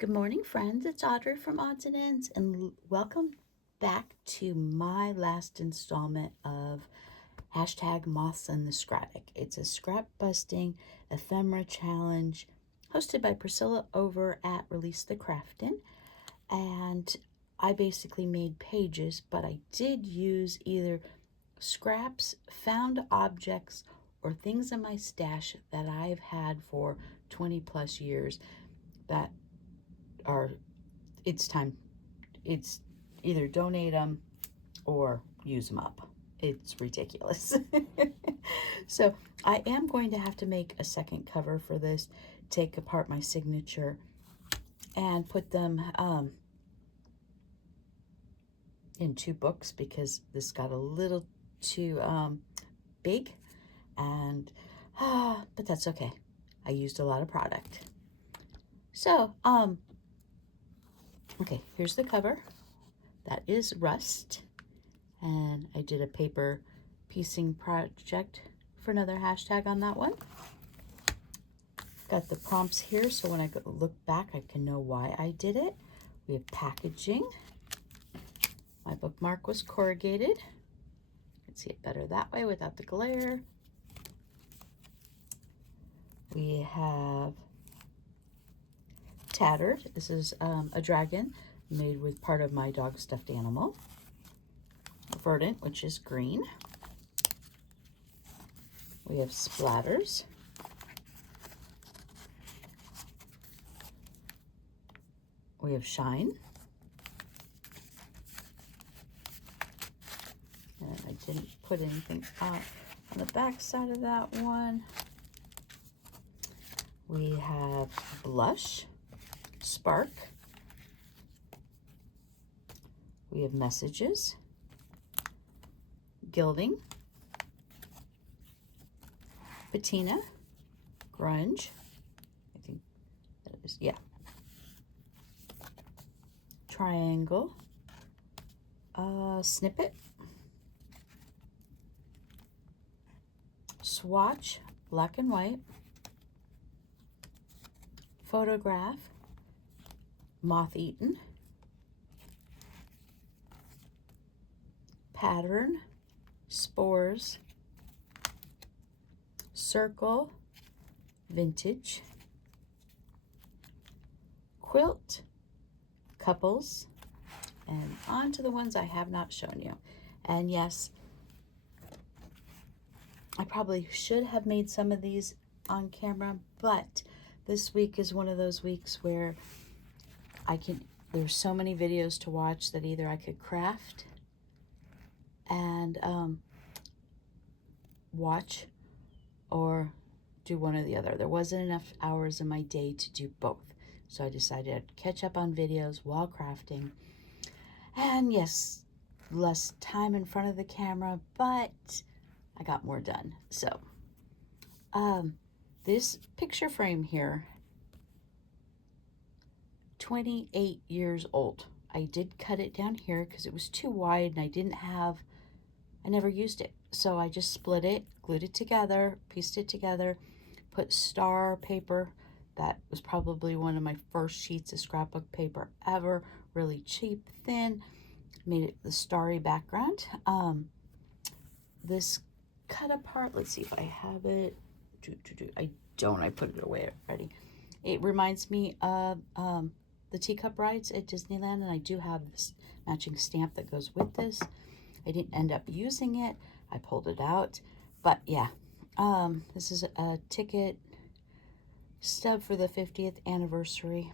Good morning, friends. It's Audrey from Odds and Ends, and welcome back to my last installment of hashtag Moths and the Scrapbook. It's a scrap busting ephemera challenge hosted by Priscilla over at Release the Craftin'. And I basically made pages, but I did use either scraps, found objects, or things in my stash that I've had for 20 plus years that are it's either donate them or use them up. It's ridiculous. So I am going to have to make a second cover for this, take apart my signature and put them in two books because this got a little too big, and but that's okay. I used a lot of product. So okay, here's the cover. That is Rust, and I did a paper piecing project for another hashtag on that one. Got the prompts here, so when I look back, I can know why I did it. We have packaging. My bookmark was corrugated. You can see it better that way without the glare. We have Tattered. This is a dragon made with part of my dog stuffed animal. Verdant, which is green. We have Splatters. We have Shine. And I didn't put anything on the back side of that one. We have Blush, Spark. We have Messages, Gilding, Patina, Grunge. I think that is, yeah. Triangle, Snippet, Swatch, Black and White, Photograph, Moth Eaten, Pattern, Spores, Circle, Vintage, Quilt, Couples, and on to the ones I have not shown you. And yes, I probably should have made some of these on camera, but this week is one of those weeks where there's so many videos to watch that either I could craft and watch or do one or the other. There wasn't enough hours in my day to do both. So I decided I'd catch up on videos while crafting. And yes, less time in front of the camera, but I got more done. So this picture frame here, 28 years old. I did cut it down here because it was too wide and I never used it. So I just split it, glued it together, pieced it together, put star paper. That was probably one of my first sheets of scrapbook paper ever, really cheap, thin, made it the starry background. This cut apart, let's see if I have it. I don't, I put it away already. It reminds me of the teacup rides at Disneyland, and I do have this matching stamp that goes with this. I didn't end up using it. I pulled it out, but yeah, this is a ticket stub for the 50th anniversary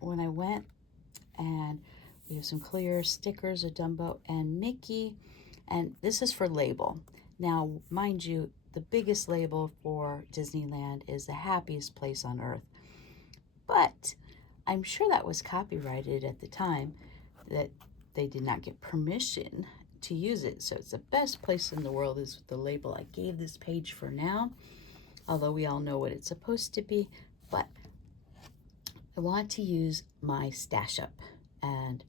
when I went, and we have some clear stickers of Dumbo and Mickey, and this is for label. Now, mind you, the biggest label for Disneyland is the happiest place on earth, but I'm sure that was copyrighted at the time, that they did not get permission to use it. So it's the best place in the world is the label I gave this page for now, although we all know what it's supposed to be. But I want to use my stash up, and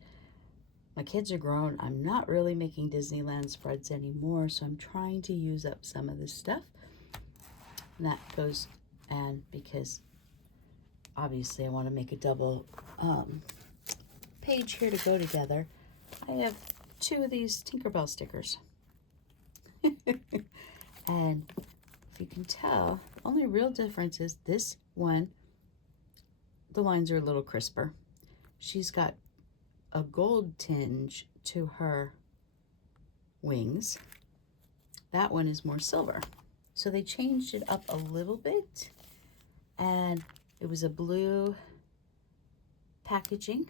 my kids are grown. I'm not really making Disneyland spreads anymore, so I'm trying to use up some of this stuff. And that goes, and because obviously I want to make a double page here to go together. I have 2 of these Tinkerbell stickers. And if you can tell, the only real difference is this one, the lines are a little crisper. She's got a gold tinge to her wings. That one is more silver. So they changed it up a little bit, and it was a blue packaging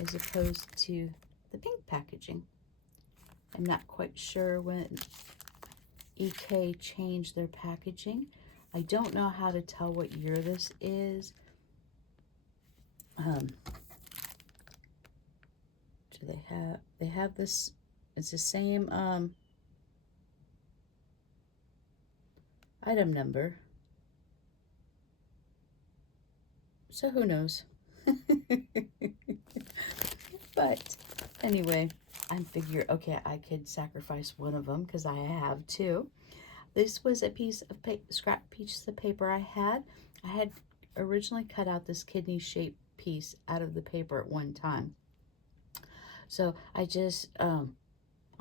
as opposed to the pink packaging. I'm not quite sure when EK changed their packaging. I don't know how to tell what year this is. Do they have this? It's the same item number. So who knows? But anyway, I figure, okay, I could sacrifice one of them because I have 2. This was a piece of scrap piece of paper I had. I had originally cut out this kidney shaped piece out of the paper at one time. So I just, I'm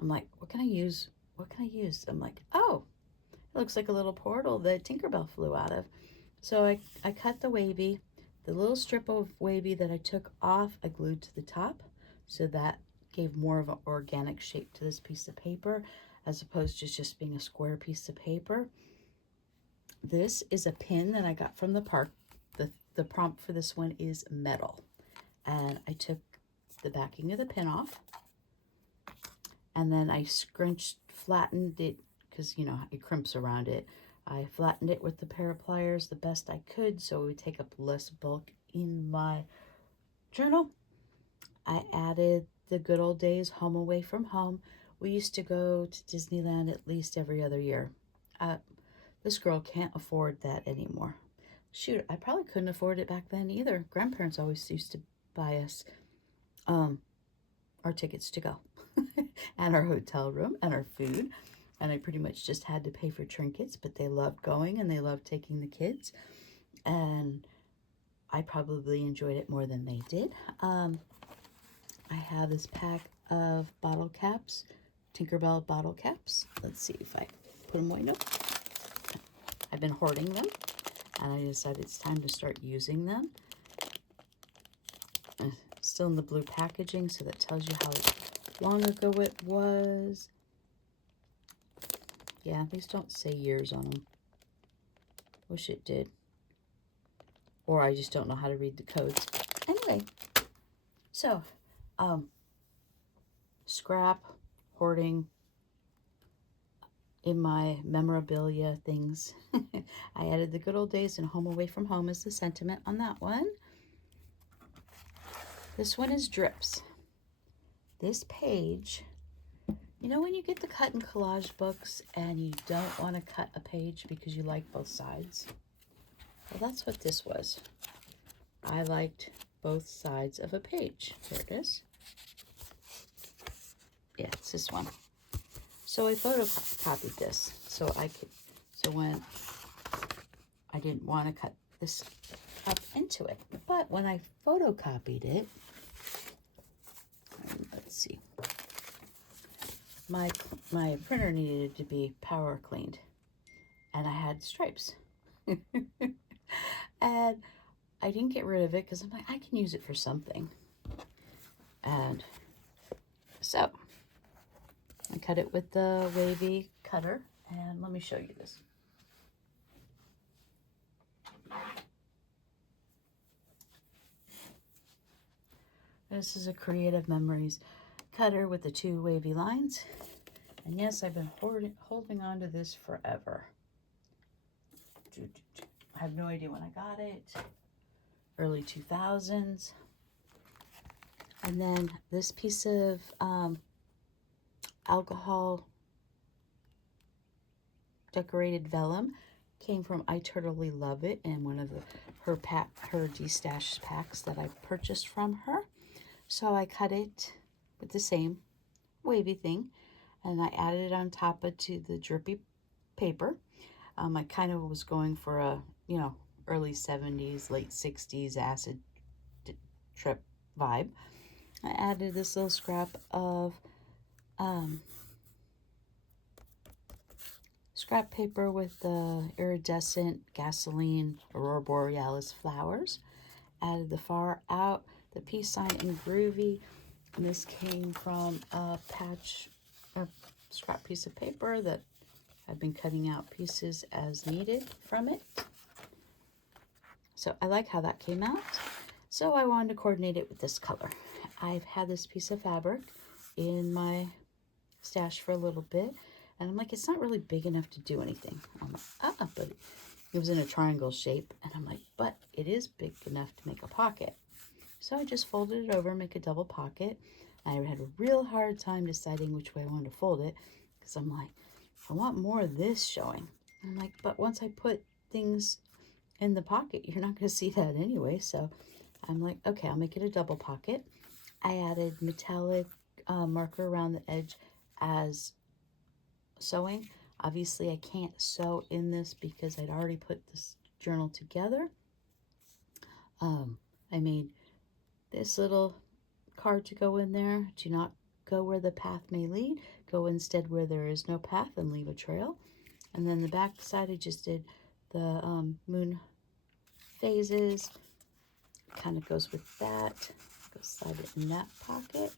like, what can I use? What can I use? I'm like, oh, it looks like a little portal that Tinkerbell flew out of. So I cut the wavy. The little strip of wavy that I took off, I glued to the top. So that gave more of an organic shape to this piece of paper, as opposed to just being a square piece of paper. This is a pin that I got from the park. The prompt for this one is metal. And I took the backing of the pin off. And then I flattened it, because, you know, it crimps around it. I flattened it with the pair of pliers the best I could so it would take up less bulk in my journal. I added the good old days, home away from home. We used to go to Disneyland at least every other year. This girl can't afford that anymore. Shoot, I probably couldn't afford it back then either. Grandparents always used to buy us our tickets to go and our hotel room and our food. And I pretty much just had to pay for trinkets, but they loved going and they loved taking the kids. And I probably enjoyed it more than they did. I have this pack of bottle caps, Tinkerbell bottle caps. Let's see if I put them away. Nope. I've been hoarding them, and I decided it's time to start using them. Still in the blue packaging, so that tells you how long ago it was. Yeah, these don't say years on them. Wish it did. Or I just don't know how to read the codes. Anyway, so, scrap, hoarding, in my memorabilia things. I added the good old days and home away from home as the sentiment on that one. This one is drips. This page, you know when you get the cut and collage books and you don't want to cut a page because you like both sides? Well, that's what this was. I liked both sides of a page. There it is. Yeah, it's this one. So I photocopied this so I could, so when I didn't want to cut this up into it. But when I photocopied it, let's see, my printer needed to be power cleaned, and I had stripes. And I didn't get rid of it because I'm like, I can use it for something. And so I cut it with the wavy cutter, and let me show you this. This is a Creative Memories cutter with the 2 wavy lines. And yes, I've been holding on to this forever. I have no idea when I got it. Early 2000s. And then this piece of alcohol decorated vellum came from I Totally Love It, and one of her destash packs that I purchased from her. So I cut it with the same wavy thing, and I added it on top of to the drippy paper. I kind of was going for a, you know, early 70s, late 60s acid trip vibe. I added this little scrap of scrap paper with the iridescent gasoline Aurora Borealis flowers. Added the far out, the peace sign in Groovy. And this came from a scrap piece of paper that I've been cutting out pieces as needed from it. So I like how that came out. So I wanted to coordinate it with this color. I've had this piece of fabric in my stash for a little bit, and I'm like, it's not really big enough to do anything. I'm like, but it was in a triangle shape, and I'm like, but it is big enough to make a pocket. So I just folded it over, make a double pocket. I had a real hard time deciding which way I wanted to fold it, because I'm like, I want more of this showing. I'm like, but once I put things in the pocket, you're not going to see that anyway. So I'm like, okay, I'll make it a double pocket. I added metallic marker around the edge as sewing. Obviously, I can't sew in this because I'd already put this journal together. I made this little card to go in there. Do not go where the path may lead. Go instead where there is no path and leave a trail. And then the back side, I just did the moon phases. Kind of goes with that. Go slide it in that pocket.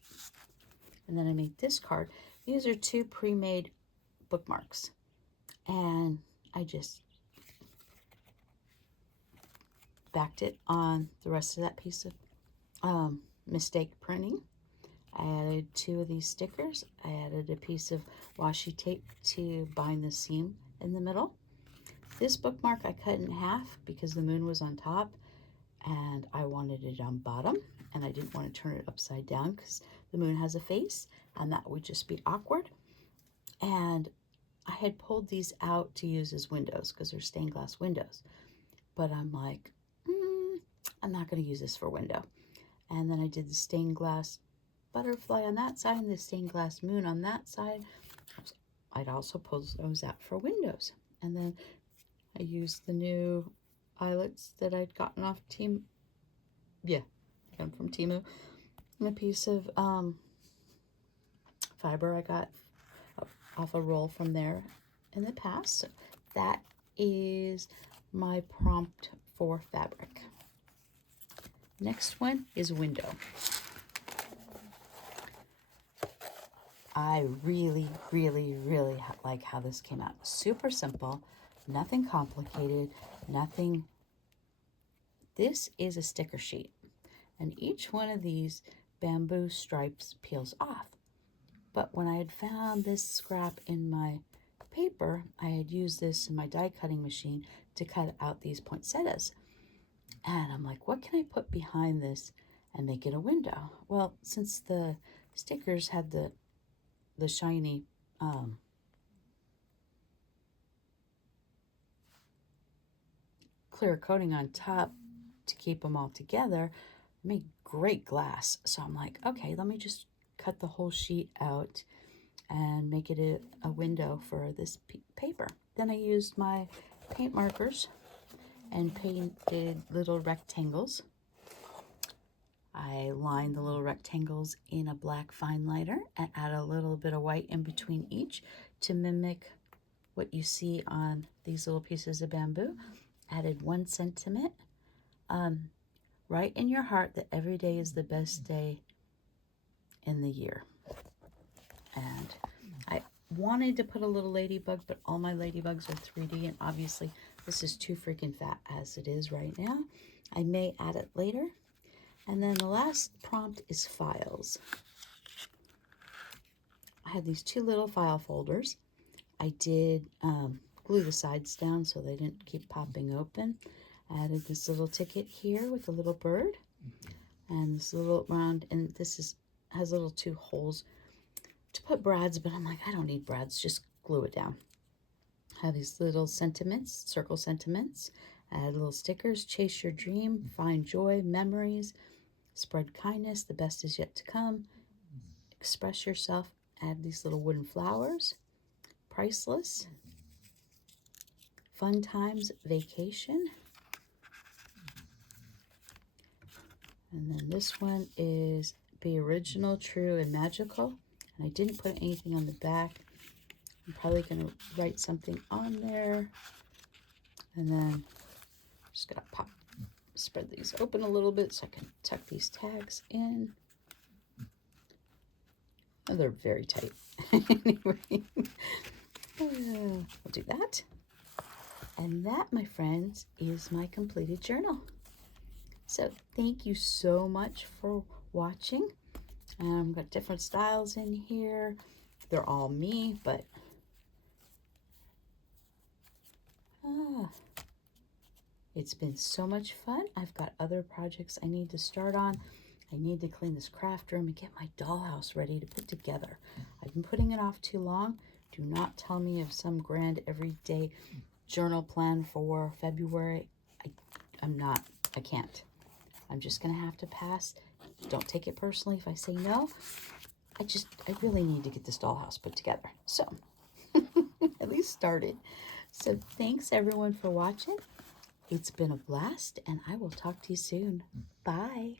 And then I made this card. These are 2 pre-made bookmarks. And I just backed it on the rest of that piece of mistake printing. I added 2 of these stickers. I added a piece of washi tape to bind the seam in the middle. This bookmark I cut in half because the moon was on top and I wanted it on bottom, and I didn't want to turn it upside down because the moon has a face and that would just be awkward. And I had pulled these out to use as windows because they're stained glass windows, but I'm like, I'm not going to use this for window. And then I did the stained glass butterfly on that side and the stained glass moon on that side. I'd also pull those out for windows. And then I used the new eyelets that I'd gotten off from Temu, and a piece of fiber I got off a roll from there in the past. So that is my prompt for fabric. Next one is window. I really, really, really like how this came out. Super simple, nothing complicated, nothing. This is a sticker sheet, and each one of these bamboo stripes peels off. But when I had found this scrap in my paper, I had used this in my die cutting machine to cut out these poinsettias. And I'm like, what can I put behind this and make it a window? Well, since the stickers had the shiny clear coating on top to keep them all together, made great glass. So I'm like, okay, let me just cut the whole sheet out and make it a window for this paper. Then I used my paint markers and painted little rectangles. I lined the little rectangles in a black fine liner and add a little bit of white in between each to mimic what you see on these little pieces of bamboo. Added 1 sentiment. Write in your heart that every day is the best day in the year. And I wanted to put a little ladybug, but all my ladybugs are 3D, and obviously this is too freaking fat as it is right now. I may add it later. And then the last prompt is files. I had these 2 little file folders. I did glue the sides down so they didn't keep popping open. I added this little ticket here with a little bird, and this little round, and this has little 2 holes to put brads, but I'm like, I don't need brads, just glue it down. I have these little sentiments, circle sentiments. I add little stickers: chase your dream, find joy, memories, spread kindness, the best is yet to come, express yourself. Add these little wooden flowers, priceless, fun times, vacation, And then this one is Be Original, True, and Magical. And I didn't put anything on the back. I'm probably going to write something on there. And then just going to spread these open a little bit so I can tuck these tags in. Oh, they're very tight. Anyway, we'll do that. And that, my friends, is my completed journal. So thank you so much for watching. I've got different styles in here. They're all me, but it's been so much fun. I've got other projects I need to start on. I need to clean this craft room and get my dollhouse ready to put together. I've been putting it off too long. Do not tell me of some grand everyday journal plan for February. I can't. I'm just gonna have to pass. Don't take it personally if I say no. I really need to get this dollhouse put together. So, at least started. So thanks everyone for watching. It's been a blast, and I will talk to you soon. Bye.